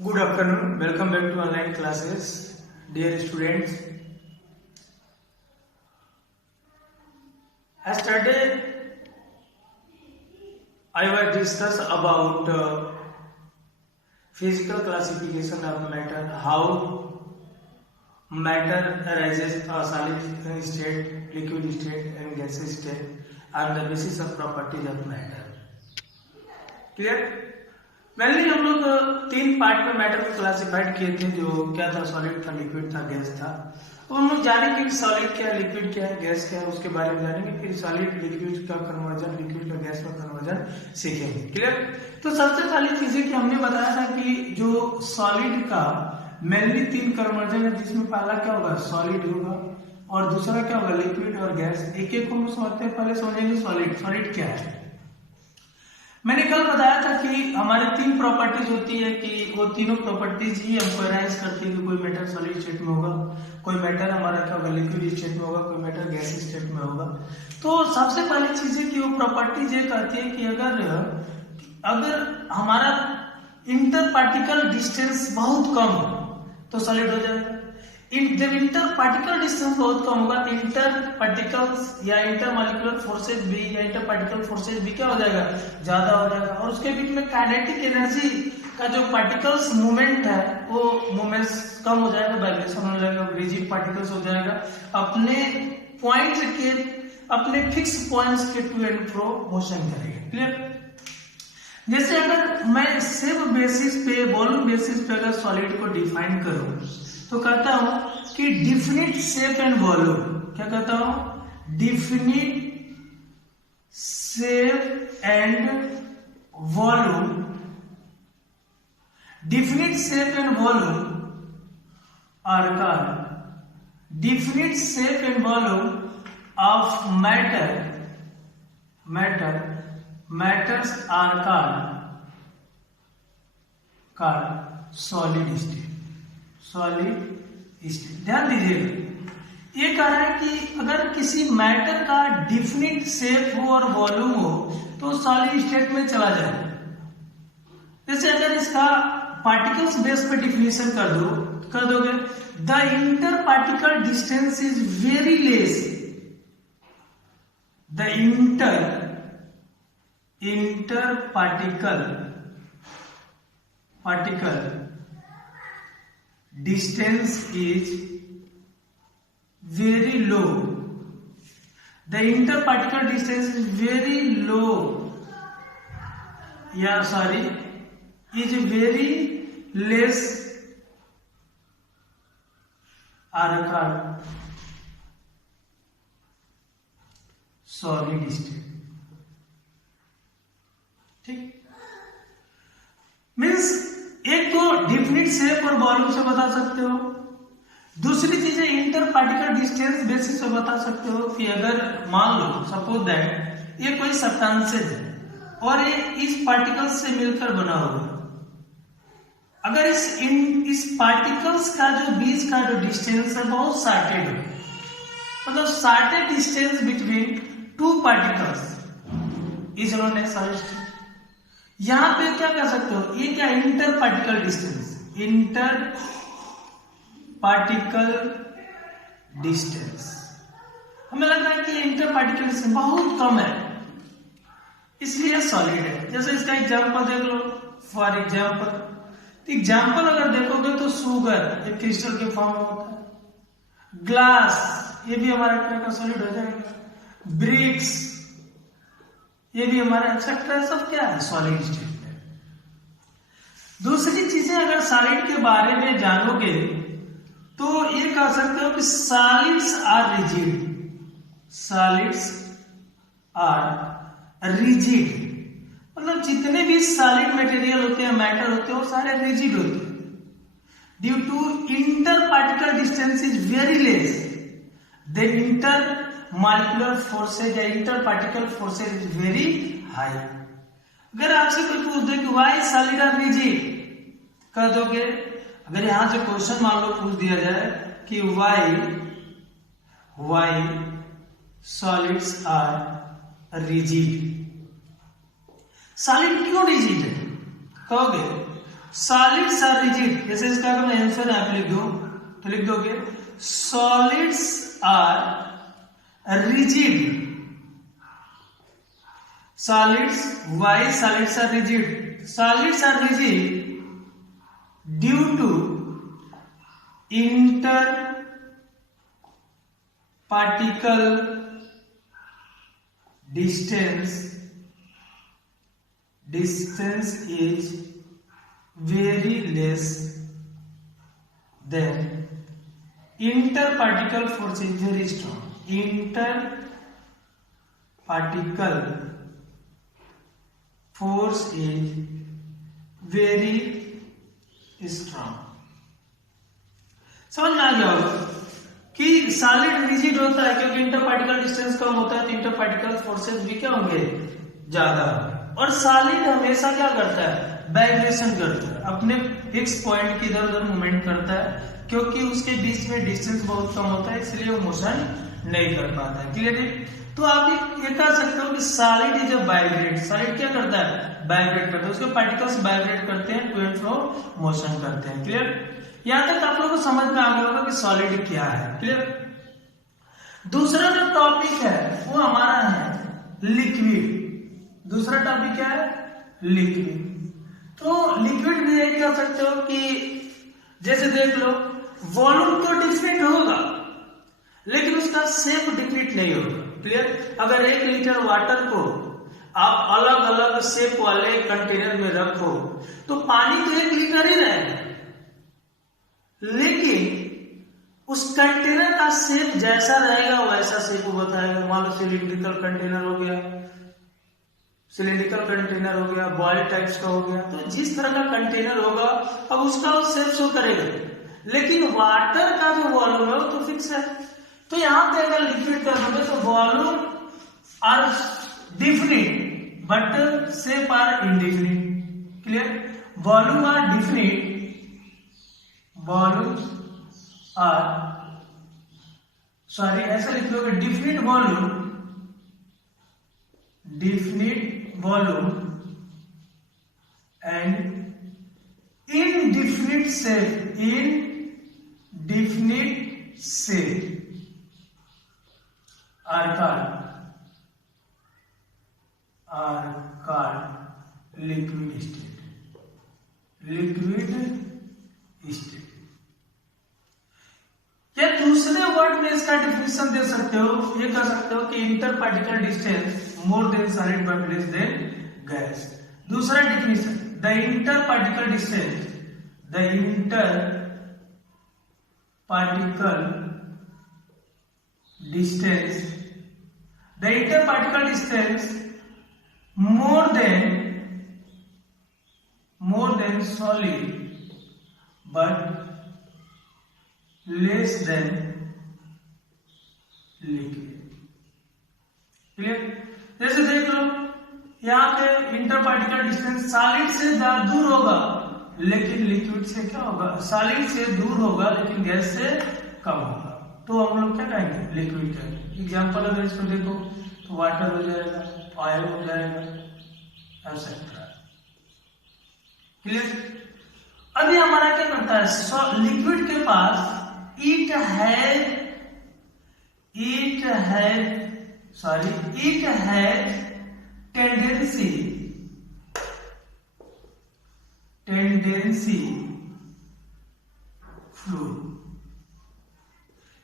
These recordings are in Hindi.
Good afternoon. Welcome back to online classes, dear students. Yesterday, I will discuss about physical classification of matter, how matter arises a solid state, liquid state, and gaseous state, on the basis of properties of matter. Clear? Mainly हम लोग तीन पार्ट में मैटर को क्लासिफाइड किए थे, जो क्या था, सॉलिड था, लिक्विड था, गैस था। तो हम लोग जानेंगे कि सॉलिड क्या है, लिक्विड क्या है, गैस क्या है, उसके बारे में जानेंगे। फिर सॉलिड लिक्विड का कन्वर्जन, लिक्विड का गैस का कन्वर्जन सीखेंगे। क्लियर? तो सबसे पहली चीज है कि हमने बताया था कि जो सॉलिड का मेनली तीन कन्वर्जन है, जिसमें पहला क्या होगा, सॉलिड होगा, और दूसरा क्या होगा, लिक्विड और गैस। एक एक को हम समझते हैं। पहले समझेंगे सॉलिड। सॉलिड क्या है। मैंने कल बताया था कि हमारे तीन प्रॉपर्टीज होती है कि वो तीनों प्रॉपर्टीज ही हमको एनालाइज करती है कि कोई मैटर सॉलिड स्टेट में होगा, कोई मैटर हमारा क्या होगा, लिक्विड स्टेट में होगा, कोई मैटर गैस स्टेट में होगा। तो सबसे पहली चीज है कि वो प्रॉपर्टीज ये कहती है कि अगर हमारा इंटर पार्टिकल डिस्टेंस बहुत कम हो तो सॉलिड हो जाएगा। जब इंटर पार्टिकल डिस्टेंस बहुत कम होगा तो इंटर पार्टिकल्स या इंटर मॉलिक्यूलर फोर्सेज भी या इंटर पार्टिकल फोर्सेज भी क्या हो जाएगा, ज्यादा हो जाएगा। और उसके बीच में काइनेटिक एनर्जी का जो पार्टिकल्स मूवमेंट है वो मूवमेंट्स कम हो जाएगा, वाइब्रेशन हो जाएगा, रिजिड पार्टिकल्स हो जाएगा, अपने पॉइंट्स के, अपने फिक्स पॉइंट्स के टू एंड फ्रो मोशन करेगा। क्लियर? जैसे अगर मैं सिर्फ बेसिस पे, वॉल्यूम बेसिस पे अगर सॉलिड को डिफाइन करूं तो कहता हूं कि डिफिनिट शेप एंड वॉल्यूम। क्या कहता हूं? Definite shape and volume. Definite shape and volume are called definite shape and volume of matters are called solid state। Solid state. ध्यान दीजिएगा, ये कह रहा है कि अगर किसी मैटर का डिफिनिट शेप हो और वॉल्यूम हो तो सॉलिड स्टेट में चला जाए। जैसे अगर इसका पार्टिकल्स बेस पे डिफिनेशन कर दोगे, the inter particle distance is very less. The inter particle distance is very low। The interparticle distance is very low, is very less, are called solid state। ठीक? मीन्स एक तो डिफिनिट शेप और वॉल्यूम से बता सकते हो, दूसरी चीज है इंटर पार्टिकल डिस्टेंस बेसिस से बता सकते हो कि अगर मान लो सपोज दैट ये कोई सब्सटेंसेज है और ये इस पार्टिकल्स से मिलकर बना हुआ है। अगर इस पार्टिकल्स का जो बीच का जो डिस्टेंस है बहुत शार्टेड हो, मतलब shorted distance between two particles is known as solid state. यहां पे क्या कर सकते हो, ये क्या, inter particle distance, inter particle distance. हमें लग रहा है कि इंटर पार्टिकल डिस्टेंस बहुत कम है इसलिए सॉलिड है। जैसे इसका एग्जांपल देख लो। फॉर एग्जांपल अगर देखोगे तो शुगर एक क्रिस्टल के फॉर्म में होता है, ग्लास ये भी हमारा क्या का सॉलिड हो जाएगा, ब्रिक्स ये भी हमारा एक्सेट्रा सब क्या है, सॉलिड स्टेट है। दूसरी चीजें अगर सॉलिड के बारे में जानोगे तो ये कह सकते हो कि सॉलिड्स आर रिजिड। मतलब जितने भी सॉलिड मटेरियल होते हैं, मैटर होते हैं, वो सारे रिजिड होते हैं। Due to inter particle distance is very less, the inter molecular forces या inter particle forces is very high. अगर आपसे कोई पूछ दे कि व्हाई सॉलिड आर रिजिड, कह दोगे। अगर यहां से क्वेश्चन मान लो पूछ दिया जाए कि why solids are rigid, solid क्यों रिजिड है, कहोगे सॉलिड्स आर रिजिड, जैसे इसका अगर मैं आंसर आप लिख दूं तो लिख दोगे solids are rigid. Solids, why solids are rigid? Solids are rigid due to inter particle distance is very less than interparticle force is very strong. Interparticle force is very strong. समझ में आ गया होगा कि सॉलिड रिजिड होता है क्योंकि इंटरपार्टिकल डिस्टेंस कम होता है तो इंटरपार्टिकल फोर्सेस भी क्या होंगे, ज्यादा। और सॉलिड हमेशा क्या करता है, वाइब्रेशन करता है, अपने फिक्स पॉइंट की इधर उधर मूवमेंट करता है क्योंकि उसके बीच में डिस्टेंस बहुत कम होता है, इसलिए वो मोशन नहीं कर पाता है। क्लियर है? तो आप ये कह सकते हो कि solid is a vibrate. Solid क्या करता है, वाइब्रेट करता है, उसके पार्टिकल्स वाइब्रेट करते हैं, टू एंड फ्रो मोशन करते हैं। क्लियर? यहां तक आप लोगों को समझ में आ गया होगा कि सॉलिड क्या है। क्लियर? दूसरा जो टॉपिक है वो हमारा है लिक्विड। दूसरा टॉपिक क्या है, लिक्विड। तो लिक्विड में ये कह सकते हो कि जैसे देख लो वॉल्यूम तो डिफरेंट होगा लेकिन उसका शेप डिफरेंट नहीं होगा। क्लियर? अगर 1 लीटर वाटर को आप अलग अलग शेप वाले कंटेनर में रखो तो पानी तो 1 लीटर ही रहेगा, लेकिन उस कंटेनर का शेप जैसा रहेगा वैसा शेप वो बताएगा। मान लो सिलिंड्रिकल कंटेनर हो गया, बॉयल टाइप्स का हो गया, तो जिस तरह का कंटेनर होगा अब उसका वो शेप शो करेगा, लेकिन वाटर का जो वॉल्यूम है वो तो फिक्स है। तो यहां पे अगर लिक्विड कर दोगे तो volume are definite but shape are indefinite. Clear? Volume are definite, volume are ऐसा लिख लोगे definite volume and indefinite shape are called liquid state. या दूसरे वर्ड में इसका डिफिनेशन दे सकते हो, ये कह सकते हो कि inter particle distance more than solid but less than gas. दूसरा definition, the inter particle distance more than solid but less than liquid। Clear? जैसे देख लो यहाँ पे इंटर पार्टिकल डिस्टेंस सॉलिड से दूर होगा लेकिन लिक्विड से क्या होगा, सॉलिड से दूर होगा लेकिन गैस से कम होगा, तो हम लोग क्या कहेंगे, लिक्विड कहेंगे। एग्जांपल अगर इसको देखो तो वाटर हो जाएगा, ऑयल हो जाएगा, एक्सेट्रा। क्लियर? अभी हमारा क्या करता है, लिक्विड के पास it has tendency फ्लूड।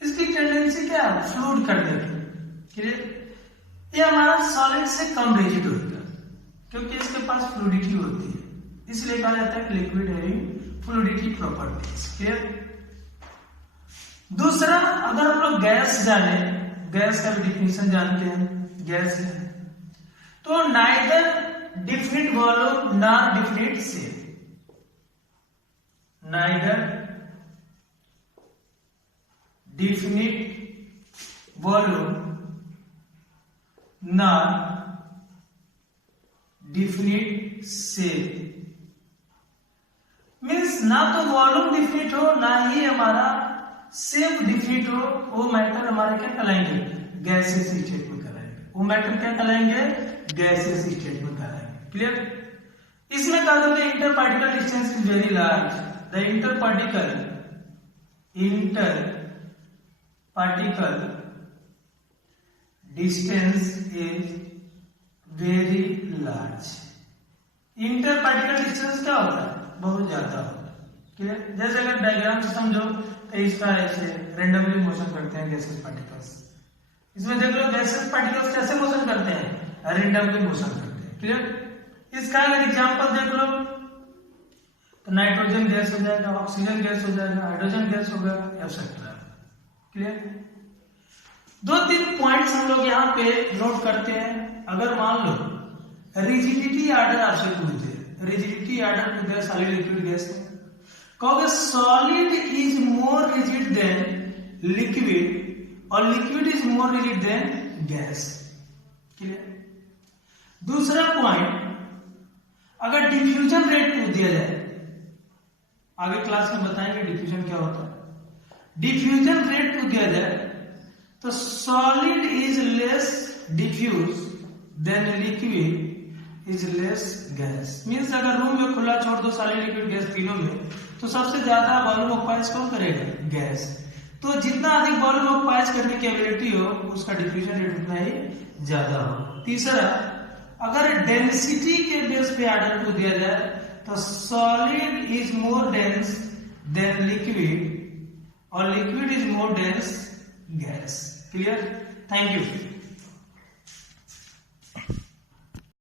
इसकी टेंडेंसी क्या है, फ्लूड करने की। क्लियर? ये हमारा सॉलिड से कम रिजिड होता है क्योंकि इसके पास फ्लूडिटी होती है, इसलिए कहा जाता है liquid having fluidity properties. Clear? दूसरा, अगर हम लोग गैस जाने, गैस का भी डिफिनेशन जानते हैं, गैस है तो neither definite volume nor definite shape. Neither definite volume nor definite shape means ना तो वॉल्यूम डिफिनिट हो ना ही हमारा शेप डिफिनिट हो, वो मैटर हमारे क्या कहलाएंगे, गैसियस स्टेट में कहलाएंगे। गैसियस स्टेट में कहलाएंगे। क्लियर? इसमें कह दोगे interparticle distance is very large, the interparticle distance is very large. Interparticle distance क्या होता है? बहुत ज्यादा होता है. क्लियर? जैसे अगर डायग्राम से समझो तो इसका ऐसे रेंडमली मोशन करते हैं गैसेस पार्टिकल्स. इसमें देख लो गैसेस पार्टिकल्स कैसे मोशन करते हैं? रेंडमली मोशन करते हैं. क्लियर? इसका अगर एग्जांपल देख लो तो नाइट्रोजन गैस हो जाएगा, ऑक्सीजन गैस हो जाएगा, हाइड्रोजन गैस होगा, एक्सेट्रा. क्लियर? 2-3 पॉइंट्स हम लोग यहाँ पे नोट करते हैं. अगर मान लो रिजिडिटी ऑर्डर आपसे पूछ दे, रिजिडिटी ऑर्डर पूछ दे सॉलिड लिक्विड गैस में, कहोगे solid is more rigid than liquid और liquid is more rigid than gas. Clear? दूसरा पॉइंट, अगर डिफ्यूजन रेट पूछ दिया जाए, आगे क्लास में बताएंगे डिफ्यूजन क्या होता है. डिफ्यूजन रेट पूछ दिया जाए तो solid is less diffuse than liquid is less gas. Means अगर रूम में खुला छोड़ दो सॉलिड लिक्विड गैस तीनों में तो सबसे ज्यादा वॉल्यूम ऑक्युपाइज कौन करेगा? गैस. तो जितना अधिक वॉल्यूम ऑक्युपाइज करने की एबिलिटी हो उसका डिफ्यूजन रेट उतना ही ज्यादा हो. तीसरा, अगर डेंसिटी के बेस पे ऑर्डर को दिया जाए तो solid is more dense than liquid और liquid is more dense gas. Clear? Thank you.